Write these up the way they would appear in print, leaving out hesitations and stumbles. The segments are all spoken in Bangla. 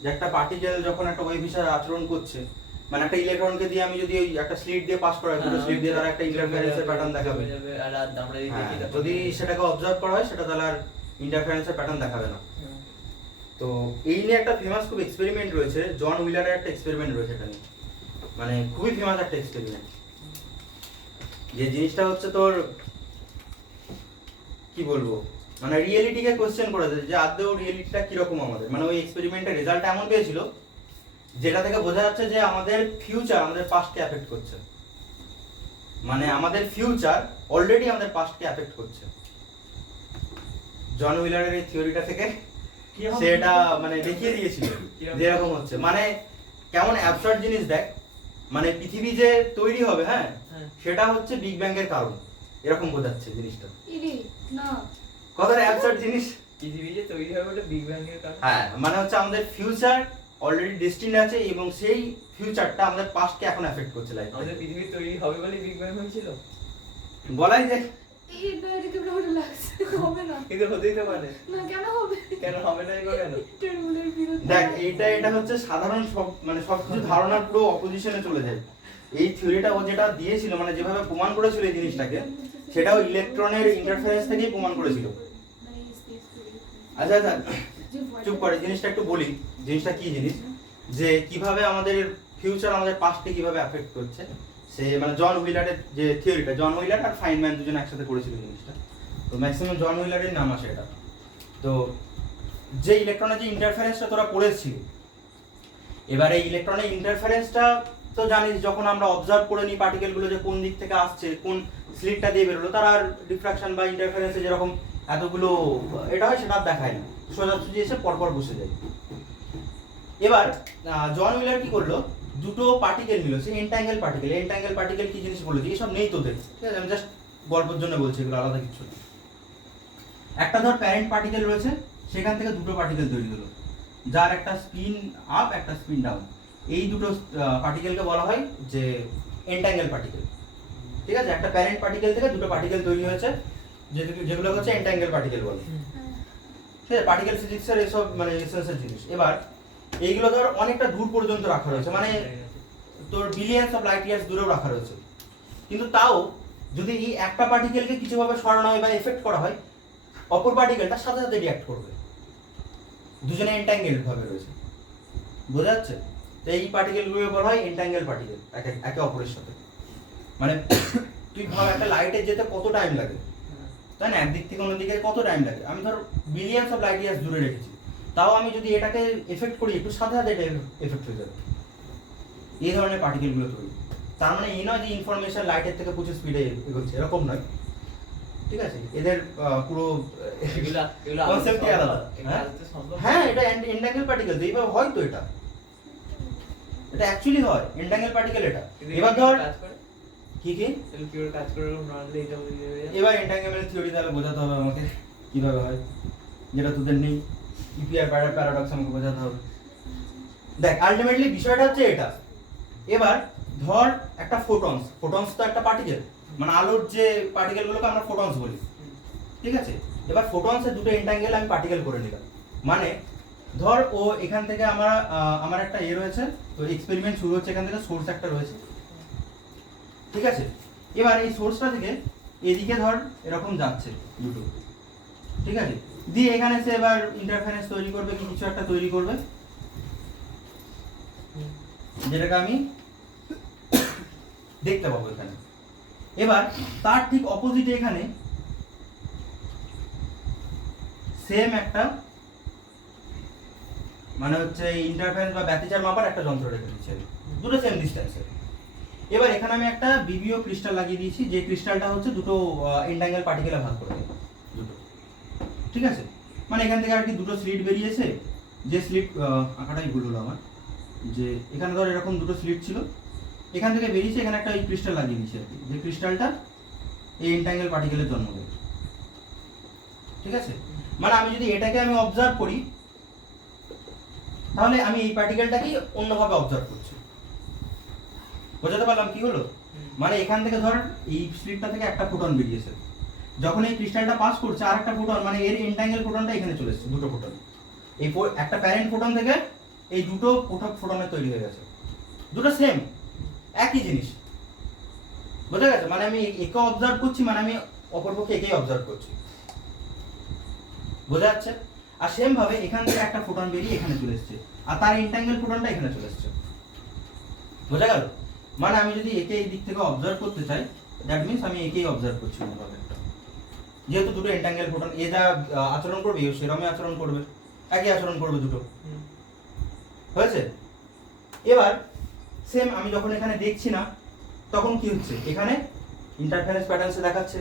যে একটা পার্টিকেল যখন একটা ওয়েভ হিসেবে আচরণ করছে, মানে একটা ইলেকট্রনকে দিয়ে আমি যদি ওই একটা স্লিট দিয়ে পাস করা হয়, দুটো স্লিট দিয়ে তারা একটা ইন্টারফারেন্সের প্যাটার্ন দেখাবে, যদি সেটাকে অবজার্ভ করা হয় সেটা তাহলে আর ইন্টারফারেন্সের প্যাটার্ন দেখাবে না। তো এই নিয়ে একটা ফেমাস খুব এক্সপেরিমেন্ট রয়েছে, জন হুইলারের একটা এক্সপেরিমেন্ট রয়েছে এটা নিয়ে, মানে খুবই ফেমাস একটা এক্সপেরিমেন্ট। যে জিনিসটা হচ্ছে তোর কি বলবো, মানে রিয়েলিটিকে কোশ্চেন করেছে যে আদৌ রিয়েলিটিটা কিরকম আমাদের, মানে ওই এক্সপেরিমেন্টের রেজাল্ট এমন পেয়েছিল যেটা থেকে বোঝা যাচ্ছে যে আমাদের ফিউচার আমাদের পাস্টকে অ্যাফেক্ট করছে, মানে আমাদের ফিউচার অলরেডি আমাদের পাস্টকে অ্যাফেক্ট করছে। জন হুইলারের এই থিওরিটা থেকে সেটা মানে দেখিয়ে দিয়েছিল যে এরকম হচ্ছে, মানে কেমন অ্যাবসার্ড জিনিস দেখ, মানে পৃথিবী যে তৈরি হবে, হ্যাঁ সেটা হচ্ছে বিগ ব্যাং এর কারণ, এরকম বোঝাচ্ছে জিনিসটা। না কতটা অ্যাবসার্ড জিনিস, পৃথিবী যে তৈরি হবে ওটা বিগ ব্যাং এর কারণে। হ্যাঁ মানে হচ্ছে আমাদের ফিউচার অলরেডি ডেস্টিনি আছে এবং সেই ফিউচারটা আমাদের পাস্টকে এখন এফেক্ট করছে লাইফ। আমাদের পৃথিবী তৈরি হবে বলে বিগ ব্যাং হয়েছিল বলাই যায়। এই ডাইরেক্ট ভালো লাগছে, হবে না কিন্তু হতেই তো পারে। না কেন হবে, কেন হবে না এবার কেন? টার্মিনাল বিরোধী দেখ এটা হচ্ছে সাধারণ সব মানে সবকিছু ধারণার পুরো অপোজিশনে চলে যায়। এই থিওরিটা ও যেটা দিয়েছিল, মানে যেভাবে প্রমাণ করেছিল এই জিনিসটাকে, সেটাও ইলেকট্রনের ইন্টারফারেন্স থেকেই প্রমাণ করেছিল। আচ্ছা আচ্ছা চুপ করে, জিনিসটা একটু বলি, জিনিসটা কি জিনিস, যে কিভাবে আমাদের ফিউচার আমাদের পাস্টকে কিভাবে এফেক্ট করছে। সে মানে জন হুইলারের যে থিওরিটা, জন হুইলার আর ফাইনম্যান দুজন একসাথে করেছিল জিনিসটা, তো ম্যাক্সিমাম জন হুইলারের নাম আসে এটা। তো যে ইলেকট্রনের যে ইন্টারফারেন্সটা তোরা পড়েছিল, এবার এই ইলেকট্রনের ইন্টারফারেন্সটা তো জানিস, যখন আমরা অবজার্ভ করে নিই পার্টিকেলগুলো যে কোন দিক থেকে আসছে, কোন স্লিটটা দিয়ে বেরোলো, তার আর ডিফ্রাকশন বা ইন্টারফারেন্সে যেরকম এতগুলো এটা হয় সেটা দেখায় না, সোজাসুজি এসে পরপর বসে যায়। এবার জন হুইলার কি করলো, দুটো পার্টিকেল নিল, সে এন্টাঙ্গেল পার্টিকেল। এন্টাঙ্গেল পার্টিকেল কি জিনিস বলেছি, এসব নেই তোদের, ঠিক আছে, আমি জাস্ট গল্পের জন্য বলছি, এগুলো আলাদা কিছু না। একটা ধর প্যারেন্ট পার্টিকেল রয়েছে, সেখান থেকে দুটো পার্টিকেল তৈরি হলো, যার একটা স্পিন আপ একটা স্পিন ডাউন। এই দুটো পার্টিকেলকে বলা হয় যে এন্টাঙ্গেল পার্টিকেল, ঠিক আছে। একটা প্যারেন্ট পার্টিকেল থেকে দুটো পার্টিকেল তৈরি হয়েছে, যেগুলো হচ্ছে এন্টাঙ্গেল পার্টিকেল বলে, ঠিক আছে। পার্টিকেল ফিজিক্সের এসব মানে এসেন্সের জিনিস। এবার এইগুলো ধর অনেকটা দূর পর্যন্ত রাখা রয়েছে, মানে তোর বিলিয়ন্স অফ লাইট ইয়ার্স দূরেও রাখা রয়েছে, কিন্তু তাও যদি এই একটা পার্টিকেলকে কিছুভাবে সরানো হয় বা এফেক্ট করা হয়, অপর পার্টিকেলটা সাথে সাথে রিঅ্যাক্ট করবে, দুজনে এন্টাঙ্গেল ভাবে রয়েছে, বোঝা যাচ্ছে। তো এই পার্টিকেলগুলোকে বলা হয় এন্টাঙ্গেল পার্টিকেল, একে অপরের সাথে। মানে তুই ভাব একটা লাইটে যেতে কত টাইম লাগে, তাই না, একদিক থেকে অন্যদিকে কত টাইম লাগে, আমি ধর বিলিয়ন্স অফ লাইট ইয়ার্স দূরে রেখেছি, তাও আমি যদি এটাকে এফেক্ট করি একটু সাথে সাথে এটা এফেক্ট হয়ে যাবে। এই ধরনের পার্টিকেলগুলো তৈরি। তার মানে এই নয় যে ইনফরমেশন লাইটের থেকে প্রচুর স্পিডে এগোচ্ছে, এরকম নয়, ঠিক আছে। এদের পুরো কনসেপ্টই আলাদা। হ্যাঁ এটা এন্টাঙ্গেল পার্টিকেল, এইভাবে হয় তো, এটা অ্যাকচুয়ালি হয় এন্টাঙ্গেল পার্টিকেল এটা। এবার ধর কি কাজ করে নরমালি এটা বুঝে যাবে। এবার এন্টাঙ্গেল থিওরি তাহলে বোঝাতে হবে আমাকে কিভাবে হয়, যেটা তোদের নেই। ইপিআর প্যারাডক্স আমাকে বোঝাতে হবে। দেখ আলটিমেটলি বিষয়টা হচ্ছে এটা। এবার ধর একটা ফোটনস তো একটা পার্টিকেল, মানে আলোর যে পার্টিকেলগুলোকে আমরা ফোটনস বলি, ঠিক আছে। এবার ফোটনসের দুটো এন্টাঙ্গেল আমি পার্টিকেল করে নিলাম, মানে ধর ও এখান থেকে আমার একটা রয়েছে, তো এক্সপেরিমেন্ট শুরু হচ্ছে এখান থেকে, সোর্স একটা রয়েছে, ঠিক আছে। এবার এই সোর্সটা থেকে এদিকে ধর এরকম যাচ্ছে দুটো, ঠিক আছে, দিয়ে এখানে সে এবার ইন্টারফারেন্স তৈরি করবে, কি কিছু একটা তৈরি করবে, যেটাকে আমি দেখতে পাবো এখানে। এবার তার ঠিক অপোজিটে এখানে সেম একটা মানে হচ্ছে ইন্টারফারেন্স বা ব্যতিচার মাপার একটা যন্ত্র রেখে দিচ্ছি, দুটো সেম ডিস্টেন্সে। এবার এখানে আমি একটা বিবিও ক্রিস্টাল লাগিয়ে দিয়েছি, যে ক্রিস্টালটা হচ্ছে দুটো এন্টাঙ্গেল পার্টিকেলে ভাগ করে দেবে, দুটো, ঠিক আছে। মানে এখান থেকে আর কি দুটো স্লিট বেরিয়েছে, যে স্লিট আঁকাটাই ভুল হলো আমার, যে এখানে ধর এরকম দুটো স্লিট ছিল, এখান থেকে বেরিয়েছে, এখানে একটা এই ক্রিস্টাল লাগিয়ে দিয়েছি আর কি, যে ক্রিস্টালটা এই এন্টাঙ্গেল পার্টিকেলের জন্ম দেবে, ঠিক আছে। মানে আমি যদি এটাকে আমি অবজার্ভ করি, তাহলে আমি এই পার্টিকেলটাকেই অন্যভাবে অবজার্ভ করছি, বোঝাতে পারলাম কি হলো। মানে এখান থেকে ধর এই স্লিটটা থেকে একটা ফোটন বেরিয়েছে, যখন এই ক্রিস্টালটা পাস করছে আর একটা ফোটন, মানে এর এন্টাঙ্গেল ফোটনটা এখানে চলে এসেছে, দুটো ফোটন, এই একটা প্যারেন্ট ফোটন থেকে এই দুটো ফোটনের তৈরি হয়ে গেছে, দুটো সেম একই জিনিস। বোঝা গেছে? মানে আমি একে অবজার্ভ করছি, মানে আমি অপরপক্ষে একেই অবজার্ভ করছি। বোঝা যাচ্ছে? আর সেম ভাবে এখান থেকে একটা ফোটন বেরিয়ে এখানে চলে এসেছে, আর তার ইন্টাঙ্গেল ফোটনটা এখানে চলে এসেছে। বোঝা গেল? মানে আমি যদি একে এই দিক থেকে অবজার্ভ করতে চাই, দ্যাট মিন্স আমি একেই অবজার্ভ করছি অন্যভাবে একটা। যেহেতু দুটো ইন্টাঙ্গেল ফোটন, এ যা আচরণ করবে এও সেরকমই আচরণ করবে, একই আচরণ করবে দুটো। হয়েছে? এবার সেম আমি যখন এখানে দেখছি না, তখন কি হচ্ছে? এখানে ইন্টারফারেন্স প্যাটার্নসে দেখাচ্ছে।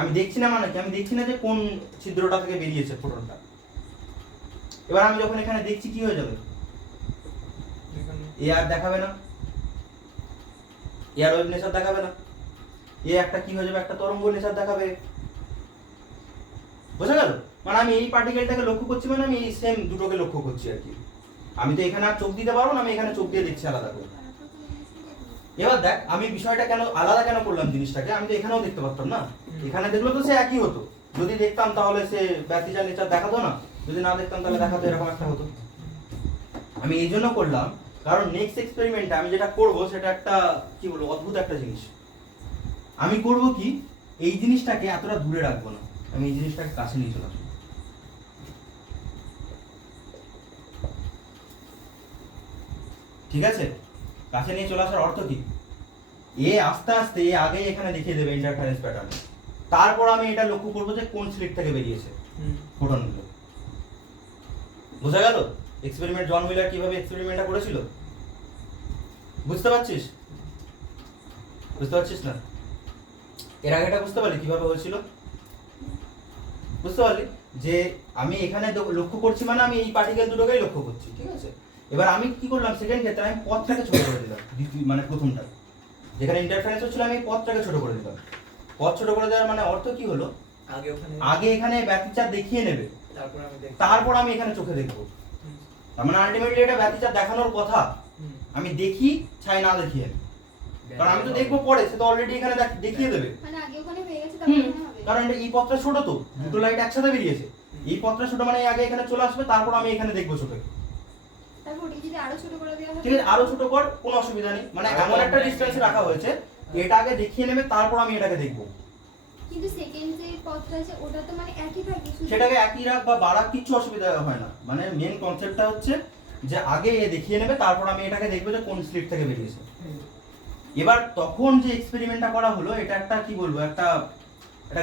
আমি দেখছি না মানে কি? আমি দেখছি না যে কোন ছিদ্রটা থেকে বেরিয়েছে ফোটনটা। এবার আমি যখন এখানে দেখছি কি হয়ে যাবে? এ আর দেখাবে না, এ আর ওয়েভ নেচার দেখাবে না, এ একটা কি হয়ে যাবে? একটা তরঙ্গ নেচার দেখাবে। বোঝা গেল? মানে আমি এই পার্টিকেলটাকে লক্ষ্য করছি, মানে আমি এই সেম দুটোকে লক্ষ্য করছি আর কি। আমি তো এখানে আর চোখ দিতে পারবো না, আমি এখানে চোখ দিয়ে দেখছি আলাদা করে। এবার দেখ আমি বিষয়টা কেন আলাদা কেন করলাম জিনিসটাকে, আমি তো এখানেও দেখতে পারতাম না। এখানে দেখলো তো সে একই হতো, যদি দেখতাম তাহলে সে ব্যতিচার নেচার দেখাতো না, যদি না দেখতাম তাহলে দেখাতো এরকম একটা হতো। আমি এই জন্য করলাম কারণ নেক্সট এক্সপেরিমেন্টে আমি যেটা করব সেটা একটা কি বলবো অদ্ভুত একটা জিনিস। আমি করব কি, এই জিনিসটাকে এতটা দূরে রাখবো না, আমি এই জিনিসটাকে কাছে নিয়ে চলে আসবো। ঠিক আছে? কাছে নিয়ে চলে আসার অর্থ কি? এ আস্তে আস্তে এ আগেই এখানে দেখিয়ে দেবে ইন্টারফারেন্স প্যাটার্ন, তারপর আমি এটা লক্ষ্য করবো যে কোন স্লিট থেকে বেরিয়েছে ফোটনগুলো। বোঝা গেল এক্সপেরিমেন্ট জন হুইলার কিভাবে এক্সপেরিমেন্টটা করেছিল? বুঝতে পারছিস? বুঝতে পারছিস না? এর আগেটা বুঝতে পারলি কিভাবে হয়েছিল? বুঝতে পারলি যে আমি এখানে লক্ষ্য করছি, মানে আমি এই পার্টিকেল দুটোকেই লক্ষ্য করছি। ঠিক আছে? এবার আমি কি করলাম, সেকেন্ড ক্ষেত্রে আমি পথটাকে ছোট করে দিলাম, মানে প্রথমটা যেখানে ইন্টারফারেন্স হচ্ছিল আমি পথটাকে ছোট করে দিলাম। পথ ছোট করে দেওয়ার মানে অর্থ কি হলো? আগে এখানে ব্যতিচার দেখিয়ে নেবে, তারপর আমি এখানে চোখে দেখবো। তার মানে আলটিমেটলি এটা ব্যতিচার দেখানোর কথা, আমি দেখি ছাই না দেখিয়ে। কারণ আমি তো দেখবো পরে, সে তো অলরেডি এখানে দেখিয়ে দেবে। মানে আগে ওখানে হয়ে গেছে, তারপর এখানে হবে। কারণ এটা এই পথটা ছোট, তো দুটো লাইট একসাথে বেরিয়েছে। এই পথটা ছোট মানে আগে এখানে চলে আসবে, তারপর আমি এখানে দেখবো চোখে। তারপর ওটা যদি আরো ছোট করে দেওয়া হয়, ঠিক আছে, আরো ছোট কর, কোনো অসুবিধা নেই। মানে এমন একটা ডিসটেন্সে রাখা হয়েছে, এটা আগে দেখিয়ে নেবে, তারপর আমি এটাকে দেখবো। কিন্তু সেকেন্ড যে পথটা আছে ওটা তো মানে একই থাকে, শুধু সেটাকে একই রাখ বা বাড়াক কিছু অসুবিধা হয় না। মানে মেন কনসেপ্টটা হচ্ছে যে আগে এ দেখিয়ে নেবে, তারপর আমি এটাকে দেখবো যে কোন স্লিট থেকে বেরিয়েছে। এবার তখন যে এক্সপেরিমেন্টটা করা হলো, এটা একটা কি বলবো, একটা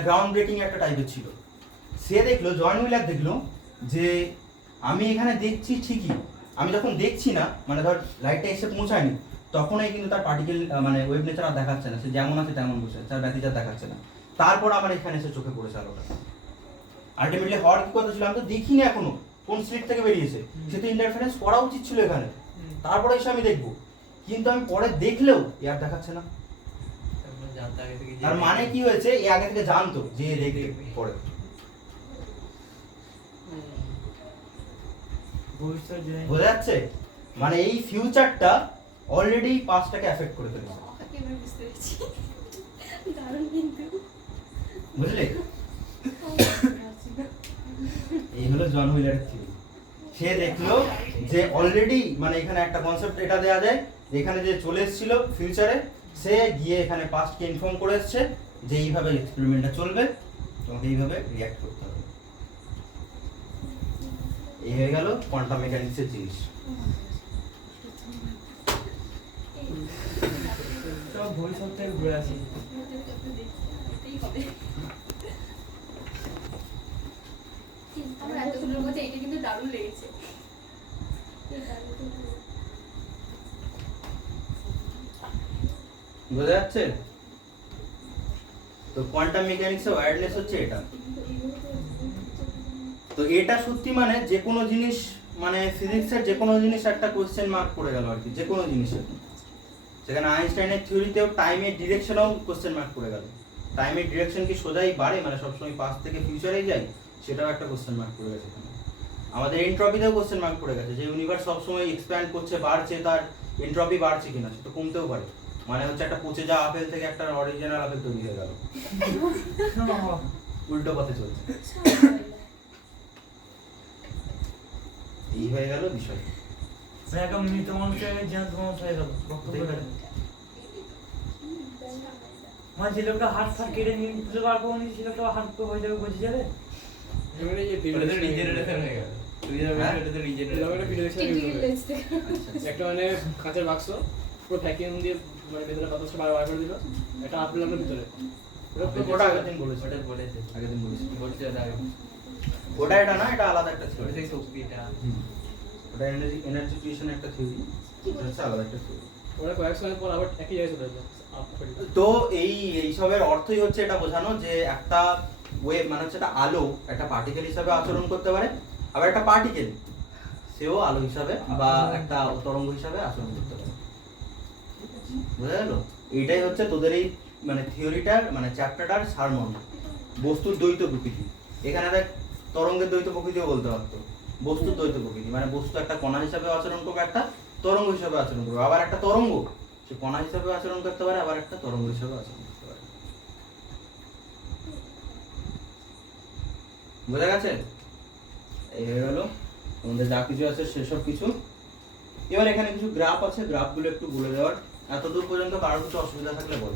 গ্রাউন্ড ব্রেকিং একটা টাইপের ছিল। সে দেখলো, জন হুইলার দেখলো যে আমি এখানে দেখছি ঠিকই, আমি যখন দেখছি না, মানে ধর লাইটটা এসে পৌঁছায়নি, তখনই কিন্তু তার পার্টিকেল মানে ওয়েভ নেচার আর দেখাচ্ছে না, সে যেমন আছে তেমন বসে আছে, তার ব্যতিচার দেখাচ্ছে না। তারপর আমার এখানে এসে চোখে পড়েছে আলোটা। আলটিমেটলি হওয়ার কি কথা ছিল, আমি তো দেখিনি এখনো কোন স্লিট থেকে বেরিয়েছে, সে তো ইন্টারফারেন্স করা উচিত ছিল এখানে, তারপরে এসে আমি দেখবো। কিন্তু আমি পরে দেখলেও আর দেখাচ্ছে না। তার মানে কি হয়েছে, এ আগে থেকে জানতো যে দেখবে পরে। বোঝা যাচ্ছে? মানে এই ফিউচারটা অলরেডি পাস্টটাকে এফেক্ট করে ফেলেছে। এবার বুঝতে পেরেছি, দারুণ কিন্তু। বুঝলে? এই হলো জন হুইলারের থিওরি। সে দেখলো যে অলরেডি মানে এখানে একটা কনসেপ্ট এটা দেয়া যায়, এখানে যে চলে এসেছিল ফিউচারে, সে গিয়ে এখানে পাস্টকে ইনফর্ম করে এসেছে যে এইভাবে এক্সপেরিমেন্টটা চলবে, তোমাকে এইভাবে রিঅ্যাক্ট করতে হবে। এই হয়ে গেল কোয়ান্টাম মেকানিক্সের জিনিস। ভবিষ্যৎটাই ঘুরে আসি। আমার এতগুলোর মধ্যে এটা কিন্তু দারুণ লেগেছে। বোঝা যাচ্ছে? তো কোয়ান্টাম মেকানিক্সের ওয়্যারনেস হচ্ছে এটা। তো এটা সত্যি মানে যে কোনো জিনিস, মানে ফিজিক্সের যে কোনো জিনিস একটা কোশ্চেন মার্ক পড়ে গেল আর কি, যে কোনো জিনিসের। সেখানে আইনস্টাইনের থিওরিতেও টাইমের ডিরেকশনেও কোশ্চেন মার্ক পড়ে গেল। টাইমের ডিরেকশন কি সোজাই বাড়ে, মানে সবসময় পাস্ট থেকে ফিউচারেই যায়, সেটাও একটা কোশ্চেন মার্ক পড়ে গেছে এখানে। আমাদের এন্ট্রপিতেও কোশ্চেন মার্ক পড়ে গেছে, যে ইউনিভার্স সবসময় এক্সপ্যান্ড করছে, বাড়ছে, তার এন্ট্রপি বাড়ছে কিনা, সেটা কমতেও পারে। মানে হচ্ছে একটা পচে যাওয়া আপেল থেকে একটা অরিজিনাল আপেল তৈরি হয়ে গেল, উল্টো পথে চলছে। এই হয়ে গেল বিষয়। মানে একটা মৃত মানুষের জ্যান্ত মানুষ হয়ে গেল বক্তব্য দেয় মানে যে লোকটা হাত ফাট কেটে নিয়ে তুলে বার করে নিয়ে সে লোকটা হাত তো হয়ে যাবে বুঝে যাবে এবারে যে ওটা তো রিজেনারেশন হয়ে গেল তুই যাবে হ্যাঁ? ওটা তো এরকম রিজেনারেশন একটা ভিডিও আচ্ছা একটা মানে কাঁচের বাক্স পুরো ভ্যাকিউম দিয়ে মানে ভেতরে বাতাসটা বার করে দিল একটা আপেল আপনার ভিতরে ওটা আগের দিন বলেছি ওটা বলেছে আগের দিন বলেছি বলছে ওটা আগে ওটা এটা না এটা আলাদা একটা ওটা থিওরি সেই শক্তিটা ওটা এনার্জি ক্রিয়েশন একটা থিওরি এটা হচ্ছে আলাদা একটা থিওরি ওরা কয়েক সময় পর আবার একই জায়গায় চলে এলো তো এইসবের অর্থই হচ্ছে এটা বোঝানো যে একটা ওয়েভ মানে হচ্ছে একটা আলো একটা পার্টিকেল হিসাবে আচরণ করতে পারে আবার একটা পার্টিকেল সেও আলো হিসাবে বা একটা তরঙ্গ হিসাবে আচরণ করতে পারে বুঝা গেল এইটাই হচ্ছে তোদের এই মানে থিওরিটার মানে চ্যাপ্টারটার সারমর্ম বস্তুর দ্বৈত প্রকৃতি এখানে দেখ তরঙ্গের দ্বৈত প্রকৃতিও বলতে পারতো বস্তুর দ্বৈত প্রকৃতি মানে বস্তু একটা কণা হিসাবে আচরণ করবে একটা তরঙ্গ হিসাবে আচরণ করবে আবার একটা তরঙ্গ সে কণা হিসাবে আচরণ করতে পারে আবার একটা তরঙ্গ হিসাবে আচরণ করতে পারে বোঝা গেছে এই হয়ে গেল আমাদের যা কিছু আছে সেসব কিছু এবার এখানে কিছু গ্রাফ আছে গ্রাফগুলো একটু বলে দেওয়ার এতদূর পর্যন্ত কারোর কিছু অসুবিধা থাকলে বল